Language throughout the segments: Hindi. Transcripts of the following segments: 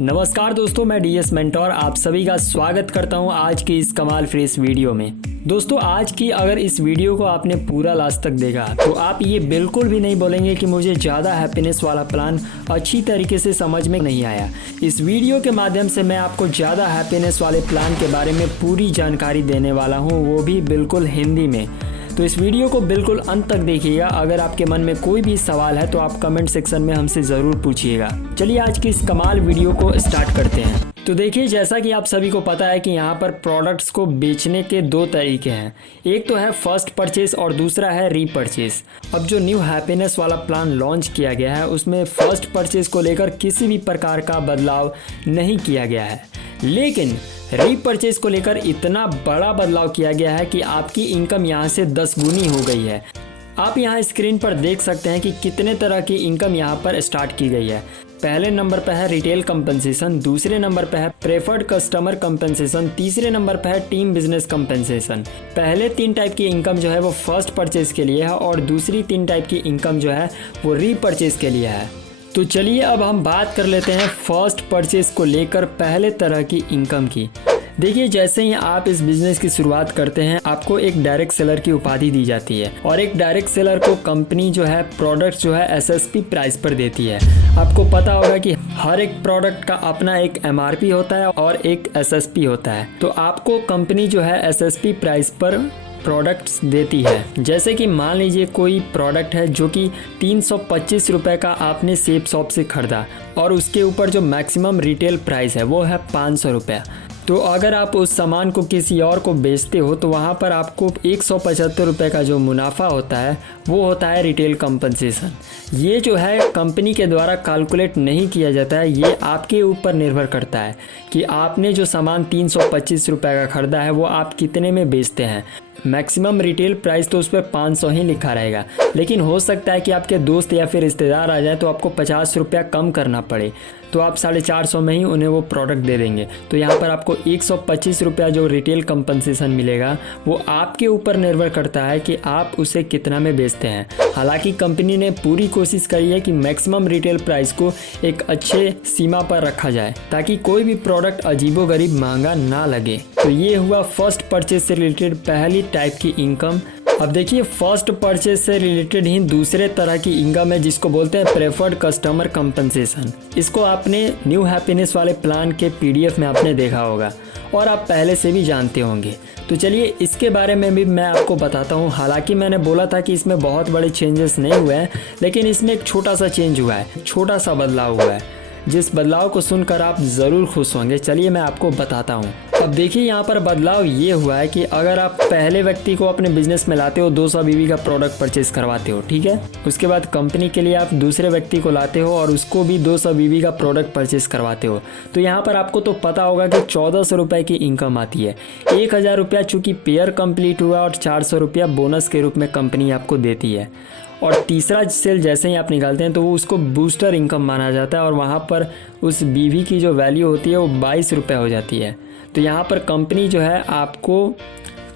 नमस्कार दोस्तों, मैं डीएस मेंटोर आप सभी का स्वागत करता हूं आज की इस कमाल फ्रेश वीडियो में। दोस्तों, आज की अगर इस वीडियो को आपने पूरा लास्ट तक देखा तो आप ये बिल्कुल भी नहीं बोलेंगे कि मुझे ज़्यादा हैप्पीनेस वाला प्लान अच्छी तरीके से समझ में नहीं आया। इस वीडियो के माध्यम से मैं आपको ज़्यादा हैप्पीनेस वाले प्लान के बारे में पूरी जानकारी देने वाला हूँ, वो भी बिल्कुल हिंदी में। तो इस वीडियो को बिल्कुल अंत तक देखिएगा। अगर आपके मन में कोई भी सवाल है तो आप कमेंट सेक्शन में हमसे ज़रूर पूछिएगा। चलिए आज की इस कमाल वीडियो को स्टार्ट करते हैं। तो देखिए, जैसा कि आप सभी को पता है कि यहाँ पर प्रोडक्ट्स को बेचने के दो तरीके हैं। एक तो है फर्स्ट परचेज और दूसरा है रीपरचेज। अब जो न्यू हैप्पीनेस वाला प्लान लॉन्च किया गया है उसमें फर्स्ट परचेज को लेकर किसी भी प्रकार का बदलाव नहीं किया गया है, लेकिन रीपरचेज को लेकर इतना बड़ा बदलाव किया गया है कि आपकी इनकम यहाँ से 10 गुनी हो गई है। आप यहाँ स्क्रीन पर देख सकते हैं कि कितने तरह की इनकम यहाँ पर स्टार्ट की गई है। पहले नंबर पर है रिटेल कंपनसेशन, दूसरे नंबर पर है प्रेफर्ड कस्टमर कंपनसेशन, तीसरे नंबर पर है टीम बिजनेस कंपनसेशन। पहले 3 टाइप की इनकम जो है वो फर्स्ट परचेज के लिए है और दूसरी 3 टाइप की इनकम जो है वो रीपरचेज के लिए है। तो चलिए अब हम बात कर लेते हैं फर्स्ट परचेज को लेकर पहले तरह की इनकम की। देखिए, जैसे ही आप इस बिजनेस की शुरुआत करते हैं आपको एक डायरेक्ट सेलर की उपाधि दी जाती है और एक डायरेक्ट सेलर को कंपनी जो है प्रोडक्ट जो है एसएसपी प्राइस पर देती है। आपको पता होगा कि हर एक प्रोडक्ट का अपना एक एमआरपी होता है और एक एसएसपी होता है। तो आपको कंपनी जो है एसएसपी प्राइस पर प्रोडक्ट्स देती है। जैसे कि मान लीजिए कोई प्रोडक्ट है जो कि 325 रुपये का आपने सेब शॉप से खरीदा और उसके ऊपर जो मैक्सिमम रिटेल प्राइस है वो है 500 रुपये। तो अगर आप उस सामान को किसी और को बेचते हो तो वहाँ पर आपको 175 रुपये का जो मुनाफा होता है वो होता है रिटेल कंपनसेशन। ये जो है कंपनी के द्वारा कैलकुलेट नहीं किया जाता है, ये आपके ऊपर निर्भर करता है कि आपने जो सामान 325 रुपये का खरीदा है वो आप कितने में बेचते हैं। मैक्सिमम रिटेल प्राइस तो उस पर 500 ही लिखा रहेगा, लेकिन हो सकता है कि आपके दोस्त या फिर रिश्तेदार आ जाए तो आपको 50 रुपया कम करना पड़े, तो आप 450 में ही उन्हें वो प्रोडक्ट दे देंगे। तो यहाँ पर आपको 125 रुपया जो रिटेल कंपनसेशन मिलेगा वो आपके ऊपर निर्भर करता है कि आप उसे कितना में बेचते हैं। हालांकि कंपनी ने पूरी कोशिश करी है कि मैक्सिमम रिटेल प्राइस को एक अच्छे सीमा पर रखा जाए ताकि कोई भी प्रोडक्ट अजीबोगरीब महंगा ना लगे। तो ये हुआ फर्स्ट परचेज से रिलेटेड पहली टाइप की इनकम। अब देखिए, फर्स्ट परचेज से रिलेटेड ही दूसरे तरह की इनकम है जिसको बोलते हैं प्रेफर्ड कस्टमर कंपनसेशन। इसको आपने न्यू हैप्पीनेस वाले प्लान के पीडीएफ में आपने देखा होगा और आप पहले से भी जानते होंगे। तो चलिए इसके बारे में भी मैं आपको बताता हूँ। हालांकि मैंने बोला था कि इसमें बहुत बड़े चेंजेस नहीं हुए हैं, लेकिन इसमें एक छोटा सा चेंज हुआ है, छोटा सा बदलाव हुआ है जिस बदलाव को सुनकर आप ज़रूर खुश होंगे। चलिए मैं आपको बताता हूँ। अब देखिए, यहाँ पर बदलाव ये हुआ है कि अगर आप पहले व्यक्ति को अपने बिजनेस में लाते हो, 200 बीबी का प्रोडक्ट परचेज करवाते हो, ठीक है। उसके बाद कंपनी के लिए आप दूसरे व्यक्ति को लाते हो और उसको भी 200 बीबी का प्रोडक्ट परचेज करवाते हो, तो यहाँ पर आपको तो पता होगा कि 1400 रुपये की इनकम आती है। 1000 रुपया चूँकि पेयर कंप्लीट हुआ और 400 रुपया बोनस के रूप में कंपनी आपको देती है। और तीसरा सेल जैसे ही आप निकालते हैं तो वो उसको बूस्टर इनकम माना जाता है और वहाँ पर उस बीवी की जो वैल्यू होती है वो 22 रुपये हो जाती है। तो यहाँ पर कंपनी जो है आपको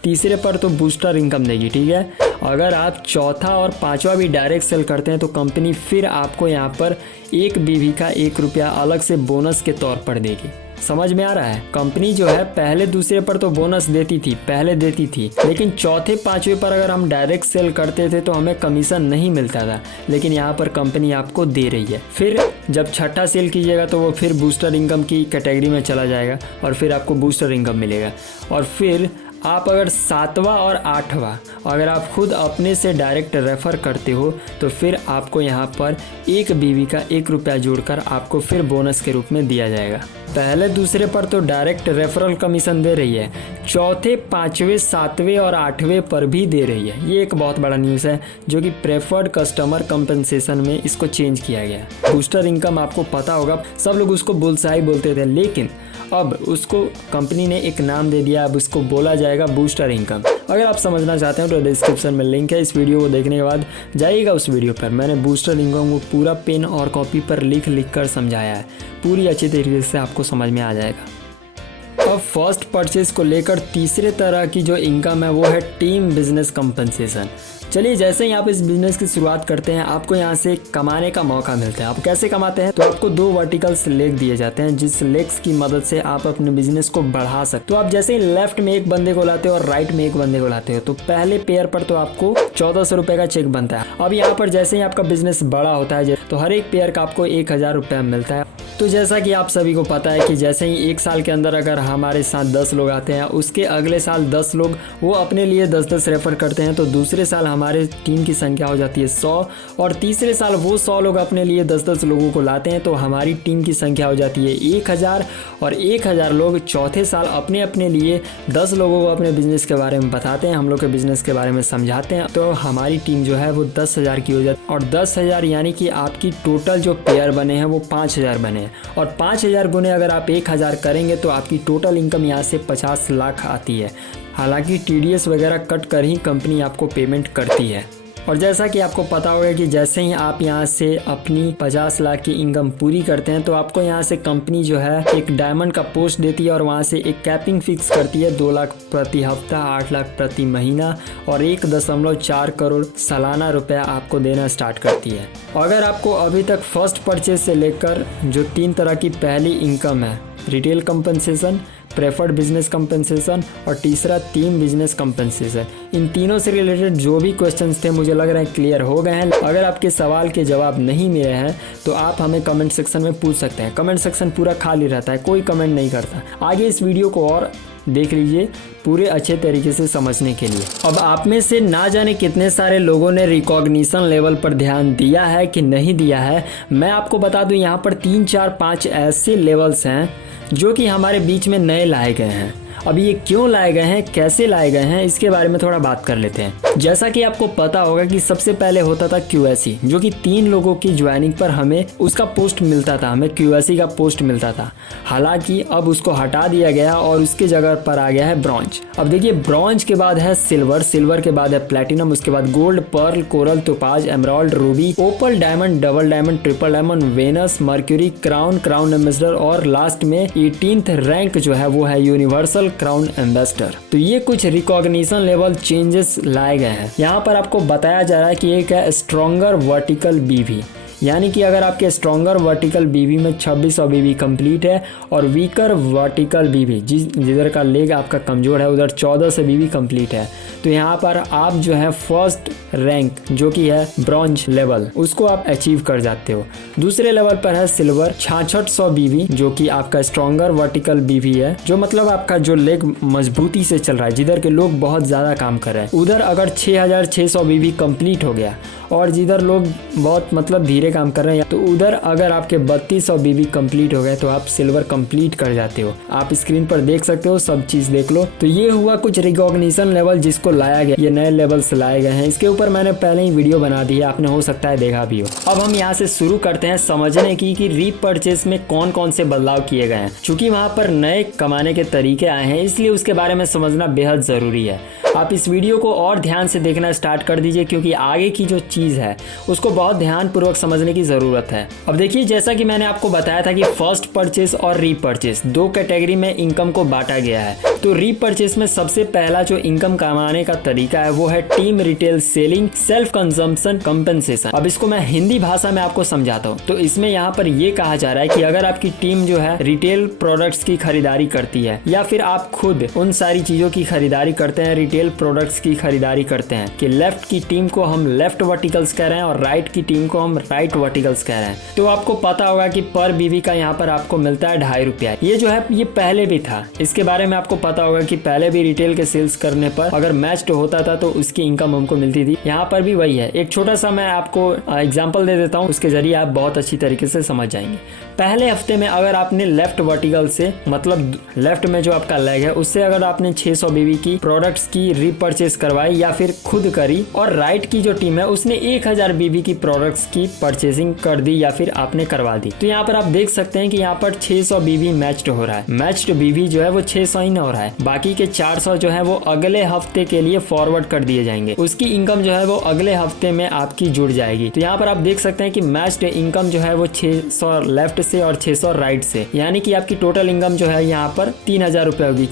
तीसरे पर तो बूस्टर इनकम देगी, ठीक है। अगर आप चौथा और पांचवा भी डायरेक्ट सेल करते हैं तो कंपनी फिर आपको यहाँ पर एक बीवी का 1 रुपया अलग से बोनस के तौर पर देगी। समझ में आ रहा है? कंपनी जो है पहले दूसरे पर तो बोनस देती थी, पहले देती थी, लेकिन चौथे पांचवे पर अगर हम डायरेक्ट सेल करते थे तो हमें कमीशन नहीं मिलता था, लेकिन यहाँ पर कंपनी आपको दे रही है। फिर जब छठा सेल कीजिएगा तो वो फिर बूस्टर इनकम की कैटेगरी में चला जाएगा और फिर आपको बूस्टर इनकम मिलेगा। और फिर आप अगर 7वां और 8वां अगर आप खुद अपने से डायरेक्ट रेफ़र करते हो तो फिर आपको यहाँ पर एक बीवी का 1 रुपया जोड़कर आपको फिर बोनस के रूप में दिया जाएगा। पहले दूसरे पर तो डायरेक्ट रेफरल कमीशन दे रही है, चौथे पांचवें सातवें और 8वें पर भी दे रही है। ये एक बहुत बड़ा न्यूज़ है जो कि प्रेफर्ड कस्टमर कंपनसेशन में इसको चेंज किया गया। बूस्टर इनकम आपको पता होगा, सब लोग उसको बुलसाई बोलते थे, लेकिन अब उसको कंपनी ने एक नाम दे दिया, अब उसको बोला जाएगा बूस्टर इनकम। अगर आप समझना चाहते हैं तो डिस्क्रिप्शन में लिंक है, इस वीडियो को देखने के बाद जाइएगा उस वीडियो पर। मैंने बूस्टर इनकम को पूरा पेन और कॉपी पर लिख कर समझाया है, पूरी अच्छी तरीके से आपको समझ में आ जाएगा। अब फर्स्ट परचेज को लेकर तीसरे तरह की जो इनकम है वो है टीम बिजनेस कंपनसेशन। चलिए जैसे ही आप इस बिजनेस की शुरुआत करते हैं आपको यहाँ से कमाने का मौका मिलता है। आप कैसे कमाते हैं, तो आपको 2 वर्टिकल्स लेग दिए जाते हैं जिस लेग्स की मदद से आप अपने बिजनेस को बढ़ा सकते हो। तो आप जैसे ही लेफ्ट में एक बंदे को लाते हो और राइट में एक बंदे को लाते हो तो पहले पेयर पर तो आपको 1400 रुपए का चेक बनता है। अब यहाँ पर जैसे ही आपका बिजनेस बड़ा होता है तो हर एक पेयर का आपको 1000 रुपया मिलता है। तो जैसा कि आप सभी को पता है कि जैसे ही 1 साल के अंदर अगर हमारे साथ 10 लोग आते हैं, उसके अगले साल 10 लोग वो अपने लिए 10-10 रेफर करते हैं, तो दूसरे साल हमारे टीम की संख्या हो जाती है 100 और तीसरे साल वो 100 लोग अपने लिए 10-10 लोगों को लाते हैं तो हमारी टीम की संख्या हो जाती है 1000 और 1000 लोग चौथे साल अपने अपने लिए 10 लोगों को अपने बिजनेस के बारे में बताते हैं, हम लोग के बिजनेस के बारे में समझाते हैं, तो हमारी टीम जो है वो 10,000 की हो जाती है। और 10,000 यानी कि आपकी टोटल जो पेयर बने हैं वो 5,000 बने हैं और 5,000 गुने अगर आप 1,000 करेंगे तो आपकी टोटल इनकम यहाँ से 50 लाख आती है। हालांकि TDS वगैरह कट कर ही कंपनी आपको पेमेंट करती है। और जैसा कि आपको पता होगा कि जैसे ही आप यहाँ से अपनी 50 लाख की इनकम पूरी करते हैं तो आपको यहाँ से कंपनी जो है एक डायमंड का पोस्ट देती है और वहाँ से एक कैपिंग फिक्स करती है 2 लाख प्रति हफ्ता, 8 लाख प्रति महीना और 1.4 करोड़ सालाना रुपया आपको देना स्टार्ट करती है। अगर आपको अभी तक फर्स्ट परचेज से लेकर जो 3 तरह की पहली इनकम है, retail compensation, preferred business compensation और तीसरा टीम बिजनेस कंपनसेशन, इन तीनों से रिलेटेड जो भी क्वेश्चंस थे मुझे लग रहा है क्लियर हो गए हैं। अगर आपके सवाल के जवाब नहीं मिले हैं तो आप हमें कमेंट सेक्शन में पूछ सकते हैं। कमेंट सेक्शन पूरा खाली रहता है, कोई कमेंट नहीं करता। आगे इस वीडियो को और देख लीजिए पूरे अच्छे तरीके से समझने के लिए। अब आप में से ना जाने कितने सारे लोगों ने रिकॉग्निशन लेवल पर ध्यान दिया है कि नहीं दिया है। मैं आपको बता दूं यहाँ पर 3, 4, 5 ऐसे लेवल्स हैं जो कि हमारे बीच में नए लाए गए हैं। अब ये क्यों लाए गए हैं, कैसे लाए गए हैं, इसके बारे में थोड़ा बात कर लेते हैं। जैसा कि आपको पता होगा कि सबसे पहले होता था QSE, जो कि 3 लोगों की ज्वाइनिंग पर हमें उसका पोस्ट मिलता था, हमें QSE का पोस्ट मिलता था। हालांकि अब उसको हटा दिया गया और उसके जगह पर आ गया है ब्रॉन्ज। अब देखिए ब्रॉन्ज के बाद है सिल्वर, सिल्वर के बाद है प्लेटिनम, उसके बाद gold, pearl, coral, topaz, emerald, ruby, opal, diamond, double diamond, triple diamond, Venus, Mercury, crown, crown ambassador और लास्ट में 18th रैंक जो है वो है यूनिवर्सल क्राउन एम्बेसडर। तो ये कुछ रिकॉग्निशन लेवल चेंजेस लाए गए हैं। यहाँ पर आपको बताया जा रहा है कि एक है स्ट्रॉन्गर वर्टिकल BV, यानी कि अगर आपके स्ट्रॉन्गर वर्टिकल BV में 2600 BV कंप्लीट है और वीकर वर्टिकल BV जिधर का लेग आपका कमजोर है उधर 1400 BV कंप्लीट है, तो यहाँ पर आप जो है फर्स्ट रैंक जो कि है ब्रॉन्ज लेवल उसको आप अचीव कर जाते हो। दूसरे लेवल पर है सिल्वर 6600 BV जो कि आपका स्ट्रॉन्गर वर्टिकल BV है, जो मतलब आपका जो लेग मजबूती से चल रहा है, जिधर के लोग बहुत ज़्यादा काम कर रहे हैं उधर अगर 6600 BV कंप्लीट हो गया और जिधर लोग बहुत मतलब धीरे काम कर रहे हैं तो उधर अगर आपके 3200 BV कंप्लीट हो गए तो आप सिल्वर कंप्लीट कर जाते हो। आप स्क्रीन पर देख सकते हो, सब चीज देख लो। तो ये हुआ कुछ रिकॉग्निशन लेवल जिसको लाया गया, ये नए लेवल्स लाए गए हैं। इसके ऊपर मैंने पहले ही वीडियो बना दी है, आपने हो सकता है देखा भी हो। अब हम यहाँ से शुरू करते हैं समझने की कि रीपरचेस में कौन कौन से बदलाव किए गए हैं। चूंकि वहाँ पर नए कमाने के तरीके आए हैं इसलिए उसके बारे में समझना बेहद जरूरी है। आप इस वीडियो को और ध्यान से देखना स्टार्ट कर दीजिए क्योंकि आगे की जो चीज है उसको बहुत ध्यान पूर्वक समझने की जरूरत है। अब देखिए जैसा कि मैंने आपको बताया था कि फर्स्ट परचेस और रीपरचेस 2 कैटेगरी में इनकम को बांटा गया है। तो रीपरचेस में सबसे पहला जो इनकम कमाने का तरीका है वो है team retail selling self consumption compensation. अब इसको मैं हिंदी भाषा में आपको समझाता हूँ। तो इसमें यहाँ पर ये कहा जा रहा है कि अगर आपकी टीम जो है रिटेल प्रोडक्ट्स की खरीदारी करती है या फिर आप खुद उन सारी चीजों की खरीदारी करते हैं, रिटेल प्रोडक्ट्स की खरीदारी करते हैं, कि लेफ्ट की टीम को हम लेफ्ट वर्टिकल्स कह रहे हैं और राइट की टीम को हम राइट वर्टिकल्स कह रहे हैं, तो आपको पता होगा कि पर BV का यहाँ पर आपको मिलता है 2.5 रुपया। ये जो है ये पहले भी था, इसके बारे में आपको पता होगा कि पहले भी रिटेल के सेल्स करने पर अगर मैच होता था तो उसकी इनकम हमको मिलती थी। यहाँ पर भी वही है। एक छोटा सा मैं आपको एग्जांपल दे देता हूँ, उसके जरिए आप बहुत अच्छी तरीके से समझ जाएंगे। पहले हफ्ते में अगर आपने लेफ्ट वर्टिकल से मतलब लेफ्ट में जो आपका लेग है उससे अगर आपने 600 BV की प्रोडक्ट्स की रीपरचेस करवाई या फिर खुद करी और राइट की जो टीम है उसने 1000 BV की प्रोडक्ट्स की परचेसिंग कर दी या फिर आपने करवा दी। तो यहाँ पर आप देख सकते हैं कि यहाँ पर 600 बीवी मैच्ड हो रहा है। मैच्ड बीवी जो है वो 600 ही न हो रहा है, बाकी के 400 जो है वो अगले हफ्ते के लिए फॉरवर्ड कर दिए जाएंगे। उसकी इनकम जो है वो अगले हफ्ते में आपकी जुड़ जाएगी। तो यहाँ पर आप देख सकते हैं कि मैच्ड इनकम जो है वो 600 लेफ्ट से और 600 राइट से, यानी कि आपकी टोटल इनकम जो है यहाँ पर 3000 रुपए होगी।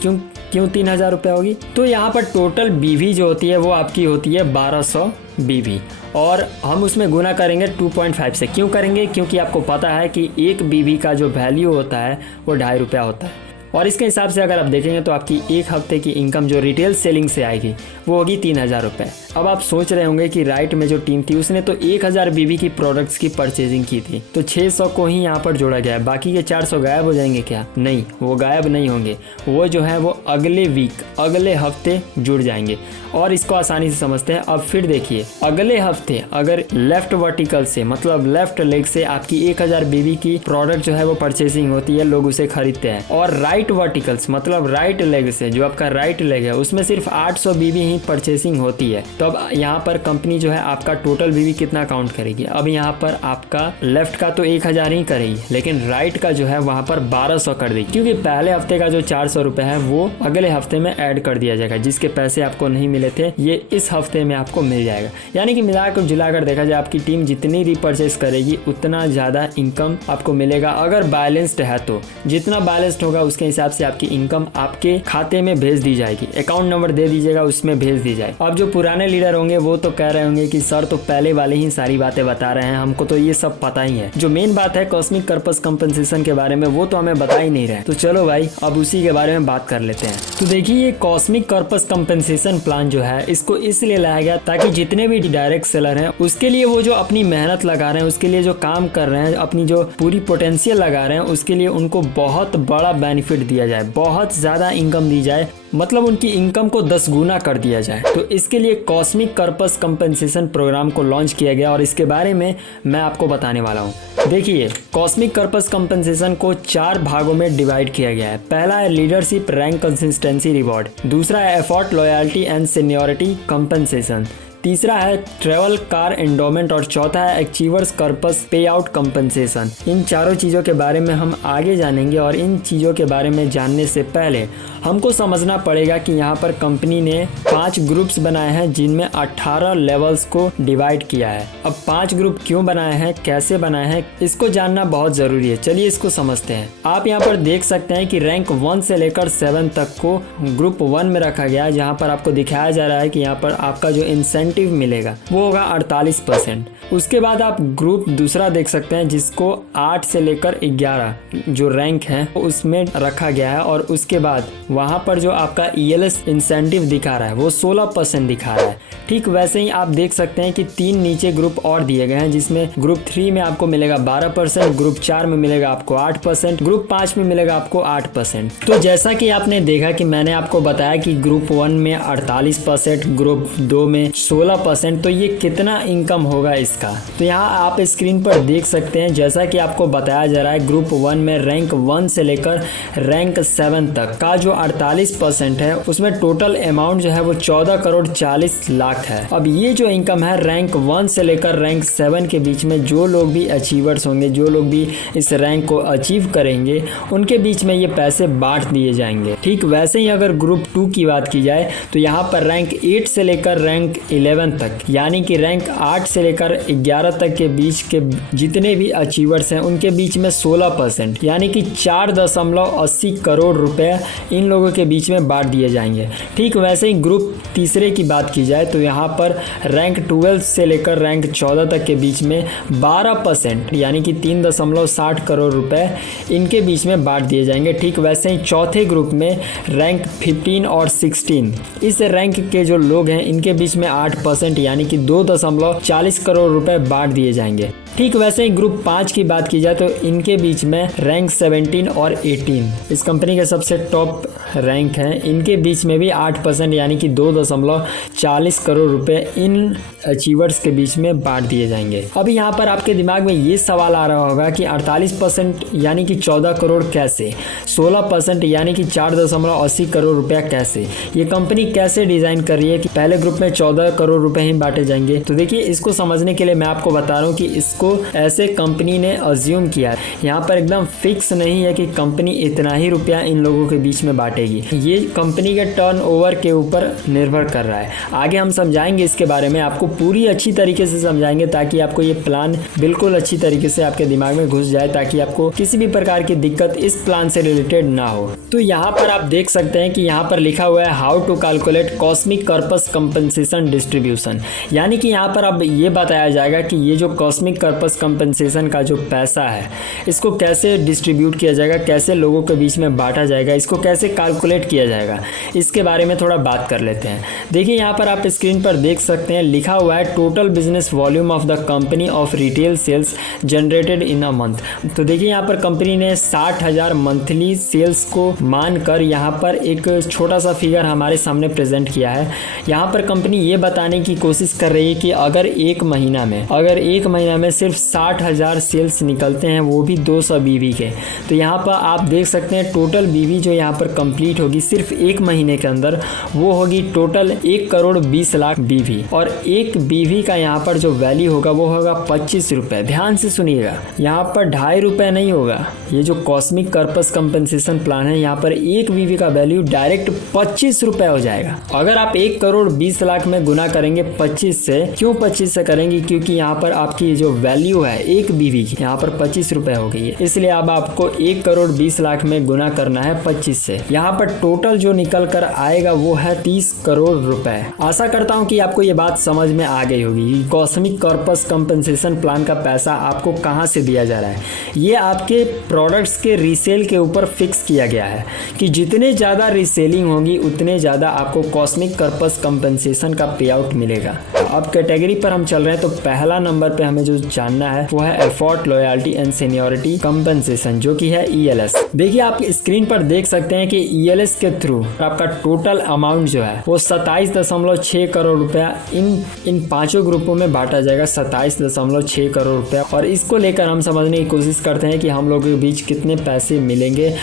क्यों 3000 रुपए होगी? तो यहाँ पर टोटल बीवी जो होती है वो आपकी होती है 1200 बीवी, और हम उसमें गुना करेंगे 2.5 से। क्यों करेंगे? क्योंकि आपको पता है कि एक बीवी का जो वैल्यू होता है वो 2.5 रुपया होता है, और इसके हिसाब से अगर आप देखेंगे तो आपकी एक हफ्ते की इनकम जो रिटेल सेलिंग से आएगी वो होगी 3000 रुपये। अब आप सोच रहे होंगे कि राइट में जो टीम थी उसने तो 1000 बीवी की प्रोडक्ट्स की परचेजिंग की थी, तो 600 को ही यहाँ पर जोड़ा गया है, बाकी के 400 गायब हो जाएंगे क्या? नहीं, वो गायब नहीं होंगे, वो जो है वो अगले वीक, अगले हफ्ते जुड़ जाएंगे। और इसको आसानी से समझते हैं। अब फिर देखिए, अगले हफ्ते अगर लेफ्ट वर्टिकल से, मतलब लेफ्ट लेग से आपकी 1000 बीवी की प्रोडक्ट जो है वो परचेसिंग होती है, लोग उसे खरीदते हैं, और राइट वर्टिकल्स मतलब राइट लेग से, जो आपका राइट लेग है, उसमें सिर्फ 800 बीवी ही परचेसिंग होती है, तो अब यहाँ पर कंपनी जो है आपका टोटल बीवी कितना काउंट करेगी? अब यहाँ पर आपका लेफ्ट का तो 1000 ही करेगी, लेकिन राइट का जो है वहाँ पर 1200 कर देगी, क्योंकि पहले हफ्ते का जो 400 रुपए है वो अगले हफ्ते में ऐड कर दिया जाएगा। जिसके पैसे आपको नहीं मिले थे ये इस हफ्ते में आपको मिल जाएगा। यानी कि मिलाकर जुलाकर देखा जाए, आपकी टीम जितनी रीपरचेस करेगी उतना ज्यादा इनकम आपको मिलेगा, अगर बैलेंस्ड है तो। जितना बैलेंस्ड होगा उसके हिसाब से आपकी इनकम आपके खाते में भेज दी जाएगी, अकाउंट नंबर दे दीजिएगा, उसमें भेज दी जाए। अब जो पुराने लीडर होंगे वो तो कह रहे होंगे कि सर तो पहले वाले ही सारी बातें बता रहे हैं, हमको तो ये सब पता ही है। जो मेन बात है कॉस्मिक पर्पस कंपनसेशन के बारे में, वो तो हमें बता ही नहीं रहे। तो चलो भाई अब उसी के बारे में बात कर लेते हैं। तो देखिए, ये कॉस्मिक पर्पस कंपनसेशन प्लान जो है इसको इसलिए लाया गया ताकि जितने भी डायरेक्ट सेलर हैं उसके लिए, वो जो अपनी मेहनत लगा रहे हैं, उसके लिए जो काम कर रहे हैं, अपनी जो पूरी पोटेंशियल लगा रहे हैं, उसके लिए उनको बहुत बड़ा बेनिफिट दिया जाए, बहुत ज्यादा इनकम दी जाए, मतलब उनकी इनकम को 10 गुना कर दिया जाए। तो इसके लिए कॉस्मिक पर्पस कंपनसेशन प्रोग्राम को लॉन्च किया गया, और इसके बारे में मैं आपको बताने वाला हूँ। देखिए, कॉस्मिक पर्पस कंपनसेशन को 4 भागों में डिवाइड किया गया है। पहला है लीडरशिप रैंक कंसिस्टेंसी रिवॉर्ड, दूसरा है effort loyalty and seniority compensation, तीसरा है ट्रेवल कार एंडोमेंट, और चौथा है अचीवर्स पर्पस पे आउट कंपनसेशन। इन चारों चीज़ों के बारे में हम आगे जानेंगे, और इन चीज़ों के बारे में जानने से पहले हमको समझना पड़ेगा कि यहाँ पर कंपनी ने 5 ग्रुप्स बनाए हैं जिनमें 18 लेवल्स को डिवाइड किया है। अब 5 ग्रुप क्यों बनाए हैं, कैसे बनाए हैं, इसको जानना बहुत ज़रूरी है। चलिए इसको समझते हैं। आप यहाँ पर देख सकते हैं कि रैंक 1 से लेकर 7 तक को ग्रुप 1 में रखा गया है, जहाँ पर आपको दिखाया जा रहा है कि यहाँ पर आपका जो इंसेंटिव मिलेगा वो होगा 48%। उसके बाद आप ग्रुप दूसरा देख सकते हैं जिसको 8 से लेकर 11 जो रैंक है उसमें रखा गया है, और उसके बाद वहां पर जो आपका ELS इंसेंटिव दिखा रहा है वो 16% दिखा रहा है। ठीक वैसे ही आप देख सकते हैं कि 3 नीचे ग्रुप और दिए गए हैं, जिसमें ग्रुप 3 में आपको मिलेगा 12%, ग्रुप 4 में मिलेगा आपको 8%, ग्रुप 5 में मिलेगा आपको 8%। तो जैसा कि आपने देखा कि मैंने आपको बताया कि ग्रुप 1 में 48%, ग्रुप 2 में 16%, तो ये कितना इनकम होगा इसका। तो यहाँ आप स्क्रीन पर देख सकते हैं, जैसा कि आपको बताया जा रहा है ग्रुप 1 में रैंक 1 से लेकर रैंक 7 तक का जो 48% है उसमें टोटल अमाउंट जो है वो 14 करोड़ 40 लाख है। अब ये जो इनकम है रैंक 1 से लेकर रैंक 7 के बीच में जो लोग भी अचीवर्स होंगे, जो लोग भी इस रैंक को अचीव करेंगे, उनके बीच में ये पैसे बांट दिए जाएंगे। ठीक वैसे ही अगर ग्रुप 2 की बात की जाए तो यहाँ पर रैंक 8 से लेकर रैंक 11 तक, यानी कि रैंक 8 से लेकर 11 तक के बीच के जितने भी अचीवर्स हैं उनके बीच में 16%, यानी कि 4.80 करोड़ रुपए इन लोगों के बीच में बांट दिए जाएंगे। ठीक वैसे ही ग्रुप तीसरे की बात की जाए तो यहाँ पर रैंक 12 से लेकर रैंक 14 तक के बीच में 12%, यानी कि 3.60 करोड़ रुपए इनके बीच में बांट दिए जाएंगे। ठीक वैसे ही चौथे ग्रुप में रैंक 15 और 16 इस रैंक के जो लोग हैं इनके बीच में 8%, यानी कि 2.40 करोड़ रुपए बांट दिए जाएंगे। ठीक वैसे ही ग्रुप 5 की बात की जाए तो इनके बीच में रैंक 17 और 18 इस कंपनी के सबसे टॉप रैंक हैं, इनके बीच में भी 8%, यानी कि 2.40 करोड़ रुपए इन अचीवर्स के बीच में बांट दिए जाएंगे। अभी यहाँ पर आपके दिमाग में ये सवाल आ रहा होगा कि 48% यानी कि 14 करोड़ कैसे, 16% यानी कि 4.80 करोड़ रुपया कैसे, ये कंपनी कैसे डिजाइन कर रही है कि पहले ग्रुप में 14 करोड़ रुपए ही बांटे जाएंगे। तो देखिए, इसको समझने के लिए मैं आपको बता रहा हूँ कि इसको इसको ऐसे कंपनी ने अज्यूम किया। यहाँ पर एकदम फिक्स नहीं है कि कंपनी इतना ही रुपया इन लोगों के बीच में बांटेगी, ये कंपनी के टर्नओवर के ऊपर निर्भर कर रहा है। आगे हम समझाएंगे इसके बारे में, आपको पूरी अच्छी तरीके से समझाएंगे ताकि आपको ये प्लान बिल्कुल अच्छी तरीके से आपके दिमाग में घुस जाए, ताकि आपको किसी भी प्रकार की दिक्कत इस प्लान से रिलेटेड ना हो। तो यहाँ पर आप देख सकते हैं कि यहाँ पर लिखा हुआ है how to calculate cosmic corpus compensation distribution, यानी कि यहाँ पर अब ये बताया जाएगा कि ये जो कॉस्मिक कर्पस कंपनसेशन का जो पैसा है इसको कैसे डिस्ट्रीब्यूट किया जाएगा, कैसे लोगों के बीच में बांटा जाएगा, इसको कैसे कैलकुलेट किया जाएगा, इसके बारे में थोड़ा बात कर लेते हैं। देखिए यहाँ पर आप स्क्रीन पर देख सकते हैं लिखा हुआ है total business volume of the company of retail sales generated in a month. तो देखिए यहाँ पर कंपनी ने 60,000 मंथली सेल्स को मानकर यहाँ पर एक छोटा सा फिगर हमारे सामने प्रेजेंट किया है। यहाँ पर कंपनी ये बताने की कोशिश कर रही है कि अगर एक महीना में सिर्फ 60,000 सेल्स निकलते हैं, वो भी 200 बीवी के, तो यहाँ पर आप देख सकते हैं टोटल बीवी जो यहाँ पर कंप्लीट होगी सिर्फ एक महीने के अंदर, वो होगी टोटल 1,20,00,000 बीवी। और एक बीवी का यहाँ पर जो वैल्यू होगा वो होगा 25 रुपये। ध्यान से सुनिएगा, यहाँ पर 2.5 रुपये नहीं होगा। ये जो कॉस्मिक कर्पस कंपनसेशन प्लान है, यहाँ पर एक बीवी का वैल्यू डायरेक्ट 25 रुपये हो जाएगा। अगर आप 1,20,00,000 में गुना करेंगे 25 से, क्यों 25 से करेंगे, क्योंकि यहाँ पर आपकी जो वैल्यू है एक बीवी की यहाँ पर 25 रुपये हो गई है, इसलिए अब आपको 1,20,00,000 में गुना करना है 25 से। यहाँ पर टोटल जो निकल कर आएगा वो है 30 करोड़ रुपए। आशा करता हूँ कि आपको ये बात समझ में आ गई होगी। कॉस्मिक कर्पस कंपनसेशन प्लान का पैसा आपको कहाँ से दिया जा रहा है, ये आपके प्रोडक्ट्स के रीसेल के ऊपर फिक्स किया गया है कि जितने ज़्यादा रीसेलिंग होगी उतने ज़्यादा आपको कॉस्मिक कर्पस कंपनसेशन का पे आउट मिलेगा। अब कैटेगरी पर हम चल रहे हैं, तो पहला नंबर पे हमें जो जानना है वो है effort, loyalty and seniority compensation, जो कि है ELS। देखिए आप स्क्रीन पर देख सकते हैं कि ELS के थ्रू आपका टोटल अमाउंट जो है वो 27.6 करोड़ रुपया इन पांचों ग्रुपों में बांटा जाएगा, 27.6 करोड़ रुपया। और इसको लेकर हम समझने की कोशिश करते हैं कि हम लोगों के बीच कितने पैसे मिलेंगे।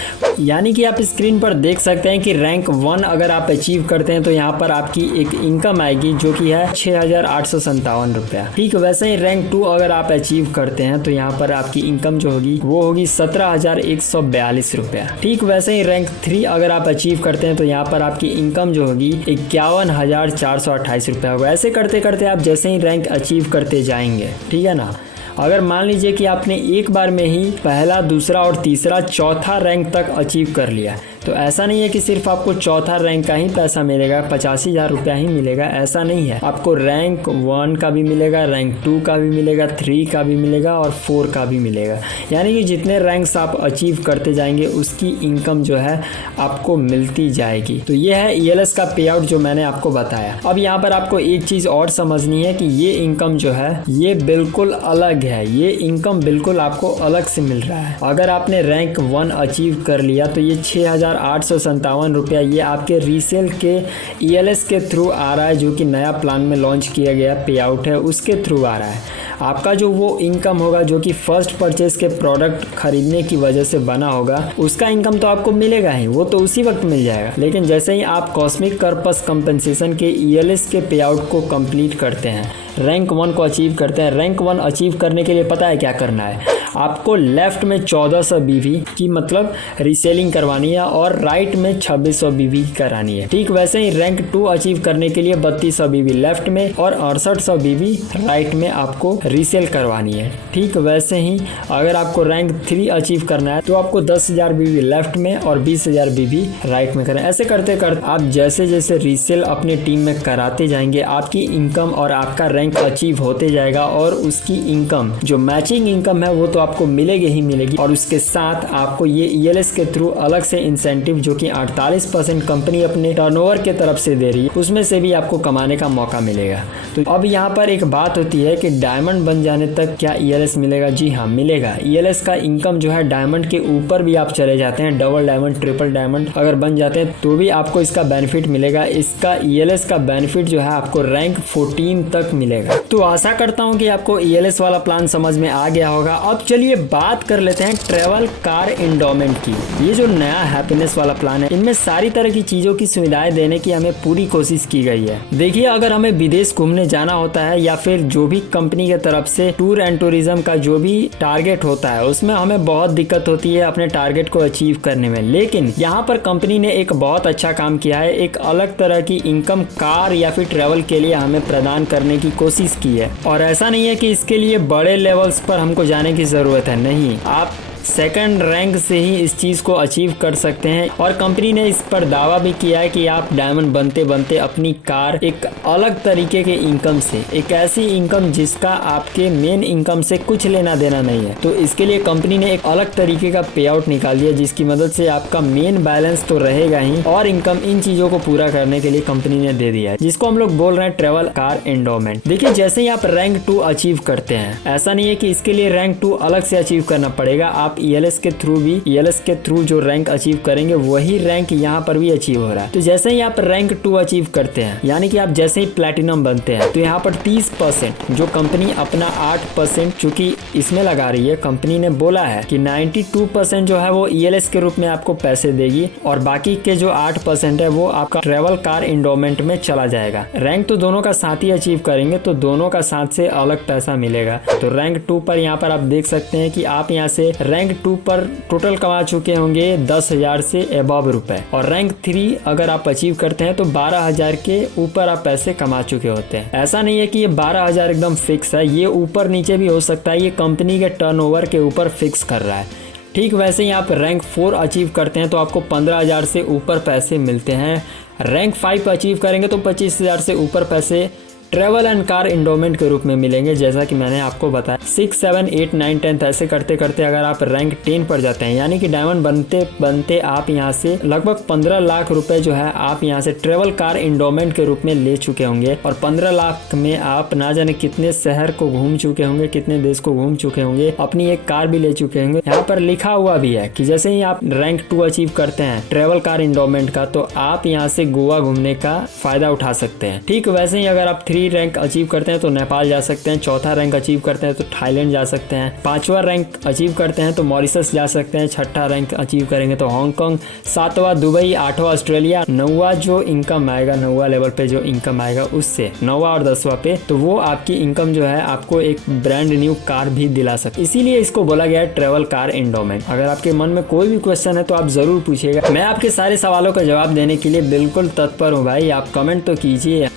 यानी कि आप स्क्रीन पर देख सकते हैं कि रैंक 1 अगर आप अचीव करते हैं तो यहाँ पर आपकी एक इनकम आएगी जो कि है 6,857 रुपया। ठीक वैसे ही रैंक 2 अगर आप अचीव करते हैं तो यहाँ पर आपकी इनकम जो होगी वो होगी 17,142 रुपया। ठीक वैसे ही रैंक 3 अगर आप अचीव करते हैं तो यहाँ पर आपकी इनकम जो होगी 51,428 रुपया होगा। ऐसे करते करते आप जैसे ही रैंक अचीव करते जाएंगे, ठीक है ना। अगर मान लीजिए कि आपने एक बार में ही पहला, दूसरा और तीसरा, चौथा रैंक तक अचीव कर लिया, तो ऐसा नहीं है कि सिर्फ आपको चौथा रैंक का ही पैसा मिलेगा, 85,000 रुपया ही मिलेगा, ऐसा नहीं है। आपको रैंक 1 का भी मिलेगा, रैंक 2 का भी मिलेगा, 3 का भी मिलेगा और 4 का भी मिलेगा। यानी कि जितने रैंक्स आप अचीव करते जाएंगे उसकी इनकम जो है आपको मिलती जाएगी। तो ये है ELS का पे आउट जो मैंने आपको बताया। अब यहाँ पर आपको एक चीज़ और समझनी है कि ये इनकम जो है ये बिल्कुल अलग है, ये इनकम बिल्कुल आपको अलग से मिल रहा है। अगर आपने रैंक 1 अचीव कर लिया तो ये 6,857 रुपया ये आपके रीसेल के ELS के थ्रू आ रहा है, जो कि नया प्लान में लॉन्च किया गया पे आउट है, उसके थ्रू आ रहा है। आपका जो वो इनकम होगा जो कि फर्स्ट परचेज के प्रोडक्ट खरीदने की वजह से बना होगा, उसका इनकम तो आपको मिलेगा ही, वो तो उसी वक्त मिल जाएगा। लेकिन जैसे ही आप कॉस्मिक कर्पस कंपनसेशन के ELS के पे आउट को कंप्लीट करते हैं, रैंक 1 को अचीव करते हैं, रैंक 1 अचीव करने के लिए पता है क्या करना है, आपको लेफ्ट में 1400 BV की मतलब रीसेलिंग करवानी है और राइट में 2600 BV करानी है। ठीक वैसे ही रैंक 2 अचीव करने के लिए 3200 BV लेफ्ट में और 6800 BV राइट में आपको रीसेल करवानी है। ठीक वैसे ही अगर आपको रैंक 3 अचीव करना है तो आपको 10,000 BV लेफ्ट में और 20,000 BV राइट में करना है। ऐसे करते करते आप जैसे जैसे रीसेल अपने टीम में कराते जाएंगे, आपकी इनकम और आपका रैंक अचीव होते जाएगा और उसकी इनकम जो मैचिंग इनकम है वो तो आपको मिलेगी ही मिलेगी। और उसके साथ आपको ये ELS के थ्रू अलग से इंसेंटिव जो कि 48% कंपनी अपने टर्नओवर के तरफ से दे रही है, उसमें से भी आपको कमाने का मौका मिलेगा। तो अब यहाँ पर एक बात होती है कि डायमंड बन जाने तक क्या ELS मिलेगा? जी हाँ, मिलेगा। ELS का इनकम जो है डायमंड के ऊपर भी आप चले जाते हैं, डबल डायमंड, ट्रिपल डायमंड अगर बन जाते हैं तो भी आपको इसका बेनिफिट मिलेगा। इसका ELS का बेनिफिट जो है आपको रैंक 14 तक मिलेगा। तो आशा करता हूँ कि आपको ELS वाला प्लान समझ में आ गया होगा। अब चलिए बात कर लेते हैं ट्रैवल कार एंडोमेंट की। ये जो नया हैप्पीनेस वाला प्लान है, इनमें सारी तरह की चीजों की सुविधाएं देने की हमें पूरी कोशिश की गई है। देखिए, अगर हमें विदेश घूमने जाना होता है या फिर जो भी कंपनी के तरफ से टूर एंड टूरिज्म का जो भी टारगेट होता है, उसमें हमें बहुत दिक्कत होती है अपने टारगेट को अचीव करने में। लेकिन यहाँ पर कंपनी ने एक बहुत अच्छा काम किया है, एक अलग तरह की इनकम कार या फिर ट्रैवल के लिए हमें प्रदान करने की कोशिश की है। और ऐसा नहीं है कि इसके लिए बड़े लेवल्स पर हमको जाने की जरूरत है, नहीं, आप सेकंड रैंक से ही इस चीज़ को अचीव कर सकते हैं। और कंपनी ने इस पर दावा भी किया है कि आप डायमंड बनते बनते अपनी कार एक अलग तरीके के इनकम से, एक ऐसी इनकम जिसका आपके मेन इनकम से कुछ लेना देना नहीं है, तो इसके लिए कंपनी ने एक अलग तरीके का पे आउट निकाल दिया, जिसकी मदद से आपका मेन बैलेंस तो रहेगा ही और इनकम, इन चीज़ों को पूरा करने के लिए कंपनी ने दे दिया है, जिसको हम लोग बोल रहे हैं ट्रेवल कार एंडोमेंट। देखिए, जैसे ही आप रैंक 2 अचीव करते हैं, ऐसा नहीं है कि इसके लिए रैंक 2 अलग से अचीव करना पड़ेगा। आप ELS के थ्रू जो रैंक अचीव करेंगे, वही रैंक यहाँ पर भी अचीव हो रहा है। तो जैसे ही आप रैंक 2 अचीव करते हैं, यानी कि आप जैसे ही प्लैटिनम बनते हैं, तो यहाँ पर 30% जो कंपनी अपना 8% चूंकि इसमें लगा रही है, कंपनी ने बोला है कि 92% जो है वो ELS के रूप में आपको पैसे देगी और बाकी के जो 8% है वो आपका ट्रेवल कार एंडोमेंट में चला जाएगा। रैंक तो दोनों का साथ ही अचीव करेंगे, तो दोनों का साथ से अलग पैसा मिलेगा। तो रैंक 2 पर यहाँ पर आप देख सकते हैं कि आप यहाँ से रैंक 2 पर टोटल कमा चुके होंगे 10,000 से अबव रुपए, और रैंक 3 अगर आप अचीव करते हैं तो 12,000 के ऊपर आप पैसे कमा चुके होते हैं। ऐसा नहीं है कि ये 12,000 एकदम फिक्स है, ये ऊपर नीचे भी हो सकता है, ये कंपनी के टर्नओवर के ऊपर फिक्स कर रहा है। ठीक वैसे ही आप रैंक 4 अचीव करते हैं तो आपको 15,000 से ऊपर पैसे मिलते हैं। रैंक 5 अचीव करेंगे तो 25,000 से ऊपर पैसे ट्रेवल एंड कार एंडोमेंट के रूप में मिलेंगे, जैसा कि मैंने आपको बताया। 6, 7, 8, 9, 10 ऐसे करते करते अगर आप रैंक 10 पर जाते हैं, यानी कि डायमंड बनते बनते आप यहाँ से लगभग 15 लाख रुपए जो है आप यहाँ से ट्रेवल कार एंडोमेंट के रूप में ले चुके होंगे। और 15 लाख में आप ना जाने कितने शहर को घूम चुके होंगे, कितने देश को घूम चुके होंगे, अपनी एक कार भी ले चुके होंगे। यहाँ पर लिखा हुआ भी है कि जैसे ही आप रैंक 2 अचीव करते हैं ट्रेवल कार एंडोमेंट का, तो आप यहाँ से गोवा घूमने का फायदा उठा सकते हैं। ठीक वैसे ही अगर आप 3 रैंक अचीव करते हैं तो नेपाल जा सकते हैं, 4था रैंक अचीव करते हैं तो थाईलैंड जा सकते हैं, 5वां रैंक अचीव करते हैं तो मॉरिशस जा सकते हैं, 6ठा रैंक अचीव करेंगे तो हांगकांग, 7वां दुबई, 8वां ऑस्ट्रेलिया, 9वां जो इनकम आएगा, 9वां लेवल पे जो इनकम आएगा उससे 9वां और 10वां पे, तो वो आपकी इनकम जो है आपको एक ब्रांड न्यू कार भी दिला सकती है। इसीलिए इसको बोला गया है ट्रेवल कार एंडोमेंट। अगर आपके मन में कोई भी क्वेश्चन है तो आप जरूर पूछिएगा, मैं आपके सारे सवालों का जवाब देने के लिए बिल्कुल तत्पर हूँ भाई, आप कमेंट तो कीजिए।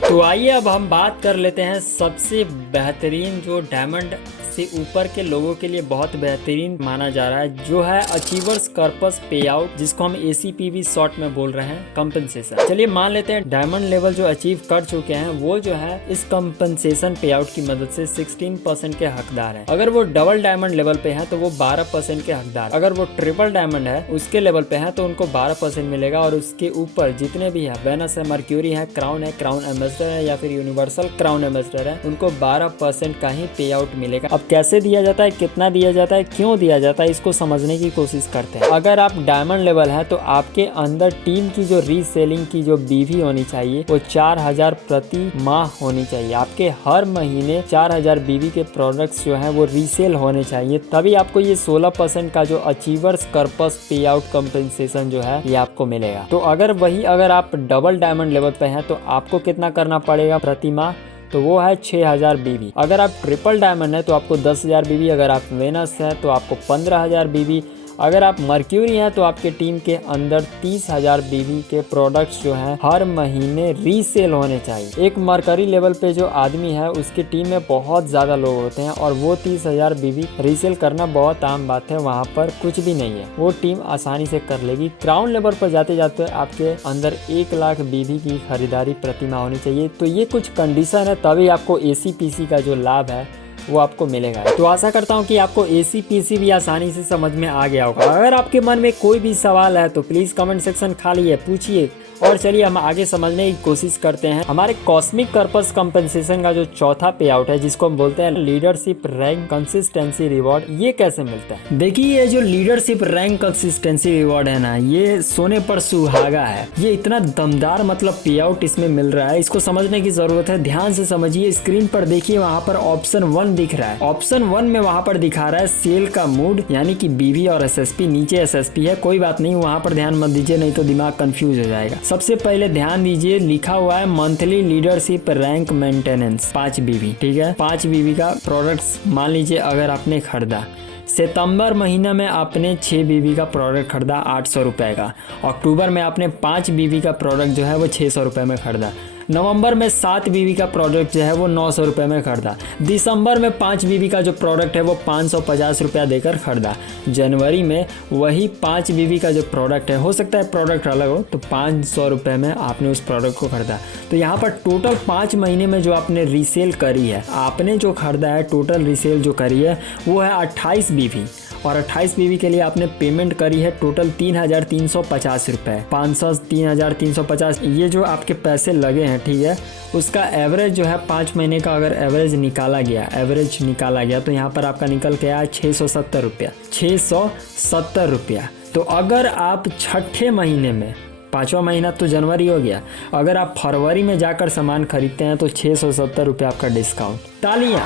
तो आइए अब हम बात कर लेते हैं सबसे बेहतरीन, जो डायमंड से ऊपर के लोगों के लिए बहुत बेहतरीन माना जा रहा है, जो है अचीवर्स कर्पस पे आउट, जिसको हम ACPV शॉर्ट में बोल रहे हैं, कंपनसेशन। चलिए मान लेते हैं डायमंड लेवल जो अचीव कर चुके हैं वो जो है इस कंपनसेशन पे आउट की मदद से 16% के हकदार हैं। अगर वो डबल डायमंड लेवल पे है तो वो 12% के हकदार। अगर वो ट्रिपल डायमंड है उसके लेवल पे है तो उनको 12% मिलेगा, और उसके ऊपर जितने भी है, वेनस है, मर्क्यूरी है, क्राउन एम्बेसडर है या फिर यूनिवर्सल क्राउन एम्बेसडर है, उनको 12% का ही पे आउट मिलेगा। अब कैसे दिया जाता है, कितना दिया जाता है, क्यों दिया जाता है, इसको समझने की कोशिश करते हैं। अगर आप डायमंड लेवल है तो आपके अंदर टीम की जो रीसेलिंग की जो BV होनी चाहिए वो 4,000 प्रति माह होनी चाहिए। आपके हर महीने 4,000 BV के प्रोडक्ट्स जो है वो रीसेल होने चाहिए, तभी आपको ये 16% का जो अचीवर्स कर्पस पे आउट कंपनसेशन जो है ये आपको मिलेगा। तो अगर आप डबल डायमंड लेवल पे हैं तो आपको कितना करना पड़ेगा प्रति माह, तो वो है 6,000 BV। अगर आप ट्रिपल डायमंड है तो आपको 10,000 BV, अगर आप वेनस है तो आपको 15,000 BV, अगर आप मर्क्यूरी हैं तो आपके टीम के अंदर 30,000 BV के प्रोडक्ट्स जो हैं हर महीने रीसेल होने चाहिए। एक मर्करी लेवल पे जो आदमी है उसकी टीम में बहुत ज़्यादा लोग होते हैं और वो 30,000 BV रीसेल करना बहुत आम बात है, वहाँ पर कुछ भी नहीं है, वो टीम आसानी से कर लेगी। क्राउन लेवल पर जाते जाते आपके अंदर 1 लाख BV की खरीदारी प्रतिमाह होनी चाहिए। तो ये कुछ कंडीशन है, तभी आपको ACPC का जो लाभ है वो आपको मिलेगा। तो आशा करता हूँ कि आपको ACPC भी आसानी से समझ में आ गया होगा। अगर आपके मन में कोई भी सवाल है तो प्लीज़ कमेंट सेक्शन खाली है, पूछिए और चलिए हम आगे समझने की कोशिश करते हैं हमारे कॉस्मिक पर्पस कंपनसेशन का जो चौथा पे आउट है, जिसको हम बोलते हैं लीडरशिप रैंक कंसिस्टेंसी रिवॉर्ड, ये कैसे मिलता है। देखिए ये जो लीडरशिप रैंक कंसिस्टेंसी रिवॉर्ड है ना, ये सोने पर सुहागा है। ये इतना दमदार मतलब पे आउट इसमें मिल रहा है, इसको समझने की जरूरत है। ध्यान से समझिए, स्क्रीन पर देखिए वहाँ पर ऑप्शन 1 दिख रहा है। ऑप्शन 1 में वहाँ पर दिखा रहा है सेल का मूड, यानी कि बीवी और एसएसपी, नीचे एसएसपी है। कोई बात नहीं, वहाँ पर ध्यान मत दीजिए, नहीं तो दिमाग कंफ्यूज हो जाएगा। सबसे पहले ध्यान दीजिए, लिखा हुआ है मंथली लीडरशिप रैंक मेंटेनेंस 5 बीवी। ठीक है, 5 बीवी का प्रोडक्ट्स मान लीजिए अगर आपने खरीदा, सितंबर महीना में आपने 6 बीवी का प्रोडक्ट खरीदा 800 रुपए का, अक्टूबर में आपने 5 बीवी का प्रोडक्ट जो है वो 600 रुपए में खरीदा, नवंबर में 7 बीवी का प्रोडक्ट जो है वो 900 रुपये में खरीदा, दिसंबर में 5 बीवी का जो प्रोडक्ट है वो 550 रुपया देकर खरीदा, जनवरी में वही 5 बीवी का जो प्रोडक्ट है, हो सकता है प्रोडक्ट अलग हो, तो 500 रुपये में आपने उस प्रोडक्ट को खरीदा। तो यहाँ पर टोटल 5 महीने में जो आपने रीसेल करी है, आपने जो खरीदा है टोटल रीसेल जो करी है वो है 28 बीवी, और 28 बीवी के लिए आपने पेमेंट करी है टोटल 3,350 रुपये। 500 3,350 ये जो आपके पैसे लगे हैं, ठीक है, उसका एवरेज जो है 5 महीने का अगर एवरेज निकाला गया तो यहाँ पर आपका निकल के आया 670 रुपया। 670 रुपया। तो अगर आप छठे महीने में, 5वां महीना तो जनवरी हो गया, अगर आप फरवरी में जाकर सामान खरीदते हैं तो 670 रुपया आपका डिस्काउंट। तालियां।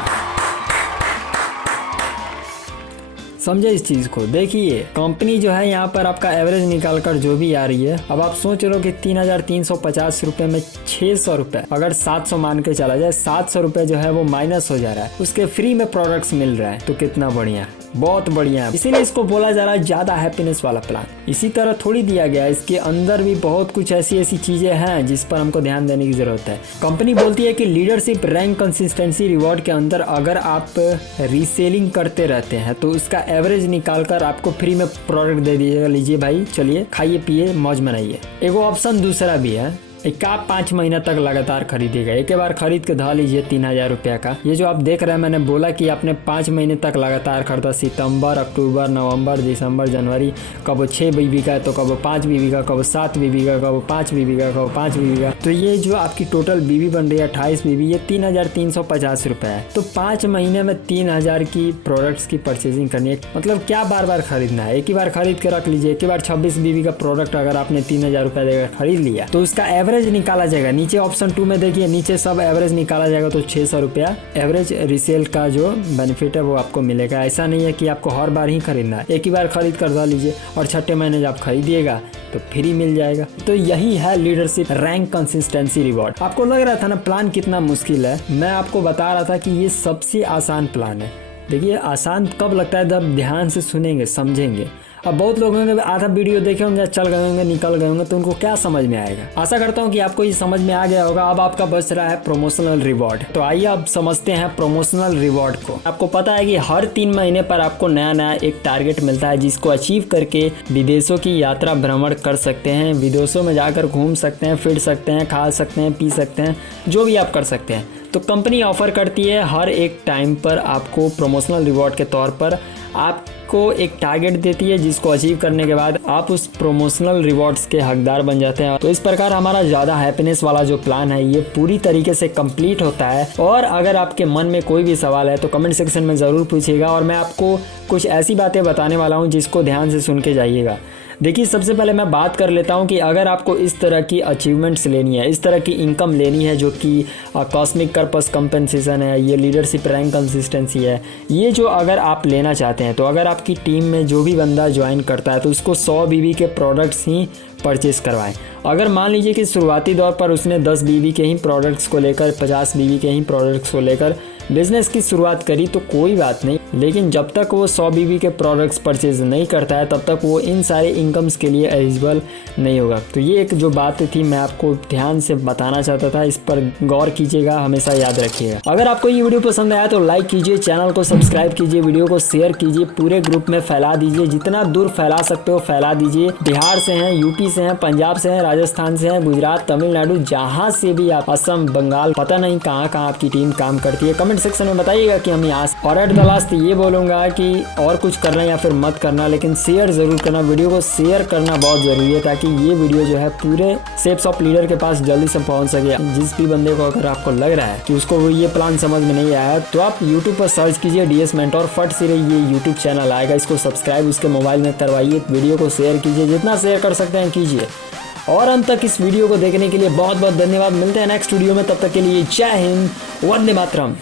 समझे इस चीज़ को। देखिए कंपनी जो है यहाँ पर आपका एवरेज निकाल कर जो भी आ रही है, अब आप सोच रहे हो कि 3,350 रुपये में 600 रुपये, अगर 700 मान के चला जाए, 700 रुपये जो है वो माइनस हो जा रहा है, उसके फ्री में प्रोडक्ट्स मिल रहा है, तो कितना बढ़िया है, बहुत बढ़िया है। इसीलिए इसको बोला जा रहा है ज्यादा हैप्पीनेस वाला प्लान। इसी तरह थोड़ी दिया गया है, इसके अंदर भी बहुत कुछ ऐसी चीजें हैं जिस पर हमको ध्यान देने की जरूरत है। कंपनी बोलती है कि लीडरशिप रैंक कंसिस्टेंसी रिवॉर्ड के अंदर अगर आप रीसेलिंग करते रहते हैं तो उसका एवरेज निकाल कर आपको फ्री में प्रोडक्ट दे दीजिएगा, लीजिए भाई, चलिए खाइए पिए मौज मनाइए। एक ऑप्शन दूसरा भी है, एक आप 5 महीना तक लगातार खरीदेगा, एक बार खरीद के धा लीजिए 3,000 रुपया का। ये जो आप देख रहे हैं, मैंने बोला कि आपने 5 महीने तक लगातार खरीदा, सितंबर, अक्टूबर, नवंबर, दिसंबर, जनवरी, कब 6 बीवी का तो कब 5 बीवी का, कब 7 बीवी का, कब 5 बीवी का, कब 5 बीवी का। तो ये जो आपकी टोटल बीवी बन रही है 28 बीवी, ये 3,350 रुपये है। तो 5 महीने में 3,000 की प्रोडक्ट्स की परचेजिंग करनी है। मतलब क्या बार बार खरीदना है, एक ही बार खरीद के रख लीजिए। एक ही बार 26 बीवी का प्रोडक्ट अगर आपने 3,000 रुपये देकर खरीद लिया तो उसका एवरेज निकाला जाएगा। नीचे ऑप्शन 2 में देखिए, नीचे सब एवरेज निकाला जाएगा, तो 600 रुपया एवरेज रीसेल का जो बेनिफिट है वो आपको मिलेगा। ऐसा नहीं है कि आपको हर बार ही खरीदना है, एक ही बार खरीद कर ला लीजिए और छठे महीने जब खरीदिएगा तो फ्री मिल जाएगा। तो यही है लीडरशिप रैंक कंसिस्टेंसी रिवॉर्ड। आपको लग रहा था ना प्लान कितना मुश्किल है, मैं आपको बता रहा था कि ये सबसे आसान प्लान है। देखिए आसान कब लगता है, जब ध्यान से सुनेंगे, समझेंगे। अब बहुत लोग होंगे आधा वीडियो देखे होंगे, चल गए होंगे, निकल गए होंगे, तो उनको क्या समझ में आएगा। आशा करता हूँ कि आपको ये समझ में आ गया होगा। अब आपका बच रहा है प्रमोशनल रिवॉर्ड। तो आइए अब समझते हैं प्रमोशनल रिवॉर्ड को। आपको पता है कि हर 3 महीने पर आपको नया नया एक टारगेट मिलता है, जिसको अचीव करके विदेशों की यात्रा भ्रमण कर सकते हैं, विदेशों में जाकर घूम सकते हैं, फिर सकते हैं, खा सकते हैं, पी सकते हैं, जो भी आप कर सकते हैं। तो कंपनी ऑफर करती है हर एक टाइम पर आपको प्रमोशनल रिवॉर्ड के तौर पर आपको एक टारगेट देती है, जिसको अचीव करने के बाद आप उस प्रमोशनल रिवॉर्ड्स के हकदार बन जाते हैं। तो इस प्रकार हमारा ज़्यादा हैप्पीनेस वाला जो प्लान है ये पूरी तरीके से कंप्लीट होता है। और अगर आपके मन में कोई भी सवाल है तो कमेंट सेक्शन में ज़रूर पूछिएगा, और मैं आपको कुछ ऐसी बातें बताने वाला हूँ जिसको ध्यान से सुन के जाइएगा। देखिए सबसे पहले मैं बात कर लेता हूं कि अगर आपको इस तरह की अचीवमेंट्स लेनी है, इस तरह की इनकम लेनी है, जो कि कॉस्मिक पर्पस कंपनसेशन है, ये लीडरशिप रैंक कंसिस्टेंसी है, ये जो अगर आप लेना चाहते हैं, तो अगर आपकी टीम में जो भी बंदा ज्वाइन करता है तो उसको 100 बीवी के प्रोडक्ट्स ही परचेस करवाएं। अगर मान लीजिए कि शुरुआती दौर पर उसने 10 बीवी के ही प्रोडक्ट्स को लेकर, 50 बीवी के ही प्रोडक्ट्स को लेकर बिजनेस की शुरुआत करी तो कोई बात नहीं, लेकिन जब तक वो 100 बीवी के प्रोडक्ट्स परचेज नहीं करता है तब तक वो इन सारे इनकम्स के लिए एलिजिबल नहीं होगा। तो ये एक जो बात थी मैं आपको ध्यान से बताना चाहता था, इस पर गौर कीजिएगा, हमेशा याद रखिएगा। अगर आपको ये वीडियो पसंद आया तो लाइक कीजिए, चैनल को सब्सक्राइब कीजिए, वीडियो को शेयर कीजिए, पूरे ग्रुप में फैला दीजिए, जितना दूर फैला सकते हो फैला दीजिए। बिहार से हैं, यूपी से हैं, पंजाब से हैं, राजस्थान से हैं, गुजरात, तमिलनाडु, जहाँ से भी आप, असम, बंगाल, पता नहीं कहाँ कहाँ आपकी टीम काम करती है, कमेंट कमेंट सेक्शन में बताइएगा कि हम यहाँ और एट द लास्ट ये बोलूँगा कि और कुछ करना या फिर मत करना, लेकिन शेयर ज़रूर करना। वीडियो को शेयर करना बहुत ज़रूरी है ताकि ये वीडियो जो है पूरे शेप्स ऑफ लीडर के पास जल्दी से पहुँच सके। जिस भी बंदे को अगर आपको लग रहा है कि उसको ये प्लान समझ में नहीं आया तो आप यूट्यूब पर सर्च कीजिए DS मेंटोर, फट से ये यूट्यूब चैनल आएगा, इसको सब्सक्राइब उसके मोबाइल में करवाइए। वीडियो को शेयर कीजिए, जितना शेयर कर सकते हैं कीजिए। और अंत तक इस वीडियो को देखने के लिए बहुत बहुत धन्यवाद। मिलते हैं नेक्स्ट वीडियो में, तब तक के लिए जय हिंद, वंदे मातरम।